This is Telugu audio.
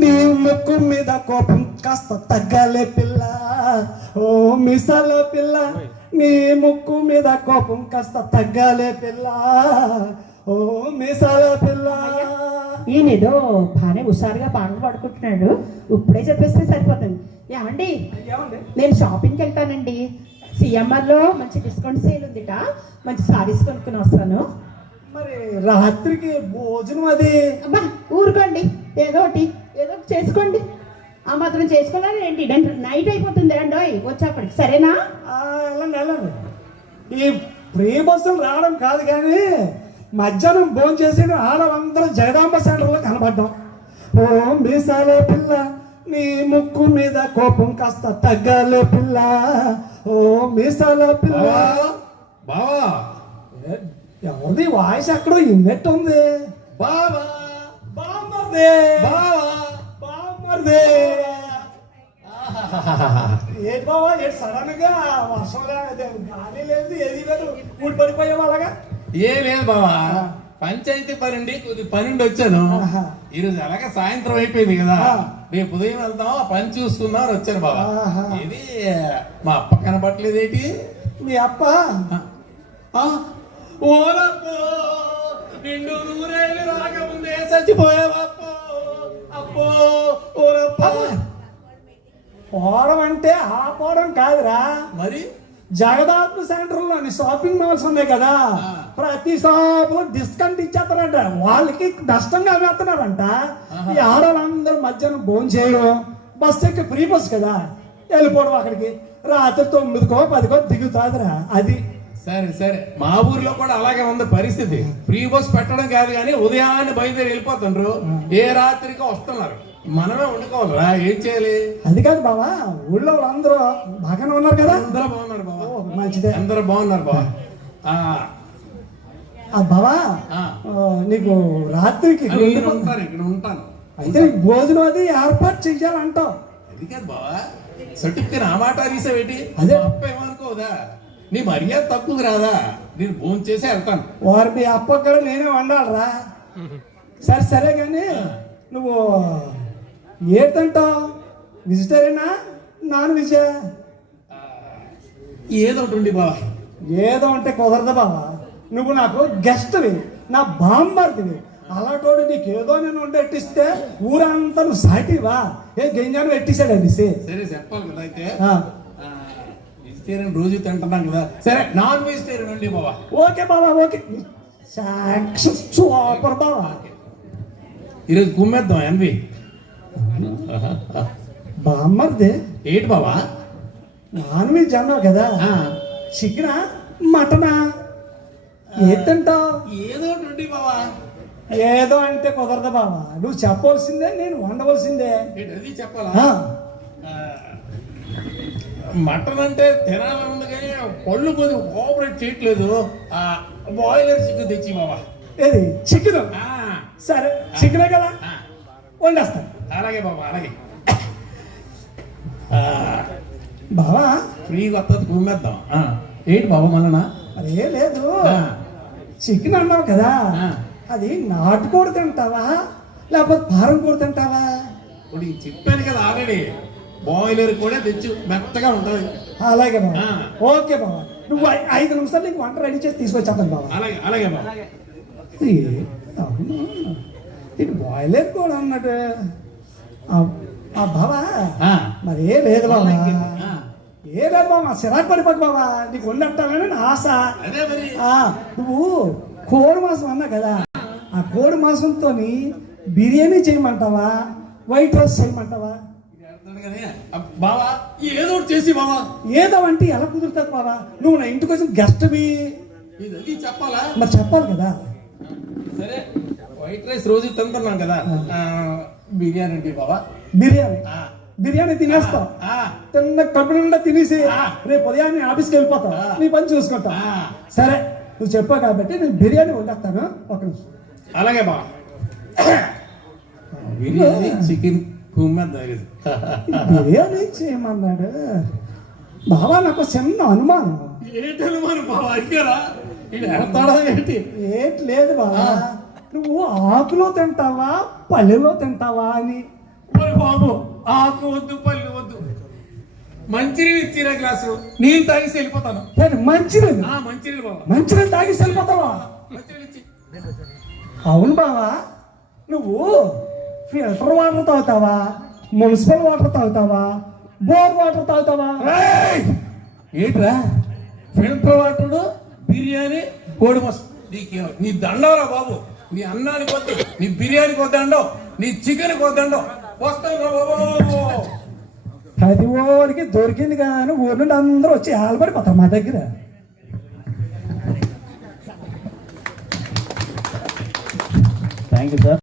నీ ముక్కు మీద కోపం కాస్త తగ్గాలే పిల్ల, ఓ మిసాల పిల్ల. నీ ముక్కు మీద కోపం కాస్త తగ్గాలే పిల్ల, ఓ మిసాల పిల్ల. ఈయనేదో బాగానే హుషారుగా పాటలు పాడుకుంటున్నాడు. ఇప్పుడే చెప్పేస్తే సరిపోతుంది. ఏమండి, నేను షాపింగ్కి వెళ్తానండి. సిఎంఆర్లో మంచి డిస్కౌంట్ సేల్ ఉందిట. మంచి సారీస్ కొనుక్కుని వస్తాను. మరి రాత్రికి భోజనం అది? అబ్బా ఊరుకోండి, ఏదో ఒకటి చేసుకోండి. ఆ మాత్రం చేసుకోవాలి ఏంటి? నైట్ అయిపోతుంది రండి వచ్చేప్పటికి, సరేనా? వెళ్ళండి వెళ్ళండి. ఈ ఫ్రీ బస్సులు రావడం కాదు కానీ మధ్యాహ్నం భోజనం చేసి ఆడవాళ్ళందరూ జగదాంబ సెంటర్లో కనబడ్డాం. ఓ మీసాలే పిల్ల, నీ ముక్కు మీద కోపం కాస్త తగ్గాలే పిల్ల, ఓ మీసాల పిల్ల. బావా, ఎవరిది వాయిస్ ఎక్కడో ఇన్నట్టు ఉంది. బావా బామ్మర్దే, బావా బామ్మర్దే. ఏంటి బావా, ఏంటి సడన్ గా వర్షం లేదు, గాలి లేదు, ఏది లేదు, ఊడి పడిపోయావు అలాగా? ఏ లేదు బావా, పంచాయతీ పని ఉండి కొద్ది పని ఉండి వచ్చాను. ఈరోజు అలాగే సాయంత్రం అయిపోయింది కదా, రేపు ఉదయం వెళ్తాం, ఆ పని చూసుకుందాం అని వచ్చాను బావా. ఇది మా అప్ప కనపట్లేదు ఏంటి? మీ అప్ప ఓరప్పో, నిండు నూరేళ్ళు రాకముందే చచ్చిపోయావప్పో. అప్పో ఓరప్పో. పోవడం అంటే ఆ పోవడం కాదురా, మరి జగదాత్మ సెంటర్ లోని షాపింగ్ మాల్స్ ఉన్నాయి కదా, ప్రతి షాప్ లో డిస్కౌంట్ ఇచ్చేస్తారంట. వాళ్ళకి నష్టంగా అమ్మేస్తున్నారంట. ఈ ఆడవాళ్ళందరూ మధ్యాహ్నం భోజనం చేయడం, బస్ ఎక్కి ఫ్రీ బస్ కదా, వెళ్ళిపోవడం అక్కడికి. రాత్రి 9కో 10కో దిగుతాదిరా. అది సరే సరే, మా ఊర్లో కూడా అలాగే ఉంది పరిస్థితి. ఫ్రీ బస్ పెట్టడం కాదు కానీ ఉదయాన్నే బయలుదేరి వెళ్ళిపోతుండ్రు, ఏ రాత్రికో వస్తున్నారు. మనమే వండుకోవాలరా, ఏం చేయాలి? అది కాదు బావా, ఊళ్ళో వాళ్ళందరూ బాగానే ఉన్నారు కదా? అందరూ బాగున్నారు బావా. మంచిదే, అందరూ బాగున్నారు బావా. బావా నీకు రాత్రికి ఇక్కడ ఉంటాను. అయితే నీకు భోజనం అది ఏర్పాటు చెయ్యాలంటావు. అది కాదు బావా, సర్టిఫికేట్ ఆ మాట అరీసావేటి? అదే అప్ప ఏమనుకోదా? నీ మర్యాద తక్కువ రాదా? నేను భోజనం చేసి వెళ్తాను. వారు మీ అప్పక్కడ నేనే వండాలరా. సరే సరే కానీ నువ్వు ఏంటంటావు, వెజిటేరియనా నాన్ వెజా? ఏదో ఒకటి ఉండి బావా. ఏదో అంటే కుదరదు బావా, నువ్వు నాకు గెస్ట్వి, నా బామ్మర్దివి. అలాంటి నీకు ఏదో నేను వండెట్టిస్తే ఊరంతా నువ్వు సాటివా? ఏ గంజాను పెట్టిసాడు అనేసి. సరే చెప్పాలి కదా. అయితే వెజిటేరియన్ రోజు తింటున్నాం కదా, సరే నాన్ వెజిటేరియన్ అండి బావా. ఓకే బావా, ఓకే. సూపర్ బావా. ఈరోజు కుమ్మేద్దాం ఎన్వి. బామ్మర్ది ఏంటి బావా? నాన్ వెజ్ అన్నావు కదా, చికెనా మటనా ఏంటంటావు? ఏదో ఒకటి ఉండి బావా. ఏదో అంటే కుదరదు బావా, నువ్వు చెప్పవలసిందే, నేను వండవలసిందే. అది చెప్పాలా? మటన్ అంటే తినాలని ఉంది కానీ పళ్ళు కొద్ది కోఆపరేట్ చేయట్లేదు. బాయిలర్ చికెన్ తెచ్చి బావా. ఏది చికెన్? సరే చికెనే కదా, వండేస్తాను. అలాగే బాబా, అలాగే బావా. ఫ్రీగా వస్తుంది, కుమ్మేద్దాం. ఏంటి బాబా మళ్ళా? అదే లేదు, చికెన్ అన్నావు కదా, అది నాటుకోడి తింటావా లేకపోతే ఫారం కోడి తింటావా? ఇప్పుడు చెప్పాను కదా ఆల్రెడీ, బాయిలర్ కూడా తెచ్చు, మెత్తగా ఉంటుంది. అలాగే బాబా, ఓకే బాబా. నువ్వు 5 నిమిషాలు నీకు వంట రెడీ చేసి తీసుకొచ్చేస్తాను బాబా. అలాగే అలాగే బాబా. ఇది బాయిలర్ కూడా అన్నట్టు బాబా. మరి ఏ లేదు బాబా, ఏ లేదు బాబా, సిరాకు పడిపోదు బాబా. నీకు వండట్టాలని నా ఆశ. నువ్వు కోడి మాసం అన్నా కదా, ఆ కోడి మాసంతో బిర్యానీ చేయమంటావా, వైట్ రైస్ చేయమంటావా? బావా ఏదో చేసి బావా. ఏదో అంటే ఎలా కుదురుతుంది బాబా? నువ్వు నా ఇంటికి వచ్చిన గెస్ట్వి, చెప్పాలా? మరి చెప్పాలి కదా. సరే, వైట్ రైస్ రోజు తింటున్నాం కదా, బిర్యానీ అంటే బావా. బిర్యానీ తినేస్తావు, తిన్న కడుపు నిండా తినేసి రేపు ఉదయాన్నే ఆఫీస్కి వెళ్ళిపోతావు, నీ పని చూసుకుంటా. సరే నువ్వు చెప్పావు కాబట్టి నేను బిర్యానీ వండేస్తాను. ఒక నిమిషం. అలాగే బావా. బిర్యానీ చికెన్ బిర్యానీ చేయమన్నాడు బాబా. నాకు చిన్న అనుమానం. ఏంటి అనుమానం బావా? అడిగారా? ఏంటి లేదు బాబా, నువ్వు ఆకులో తింటావా పల్లెలో తింటావా అని. ఓరి బాబు ఆకు వద్దు పళ్ళు వద్దు, మంచినీళ్ళు ఇచ్చిరా గ్లాసు, నీళ్ళు తాగేసి వెళ్ళిపోతాను. మంచినీళ్ళు మంచినీళ్ళు బాబా, మంచినీళ్ళు తాగేసి వెళ్ళిపోతావా? మంచినీళ్ళు ఇచ్చి. అవును బావా, నువ్వు ఫిల్టర్ వాటర్ తాగుతావా, మున్సిపల్ వాటర్ తాగుతావా, బోర్ వాటర్ తాగుతావా? ఏంట్రా ఫిల్టర్ వాటర్, బిర్యానీ, కోడి మస్తు, నీ దండవరా బాబు. నీ అన్నానికి వద్దు, నీ బిర్యానీకి వద్దండవు, నీ చికెన్కి వద్దండవు. వస్తాను బాబు. ప్రతి ఊరికి దొరికింది కానీ ఊరి నుండి అందరూ వచ్చి ఆలబడిపోతారు మా దగ్గర. Thank you sir.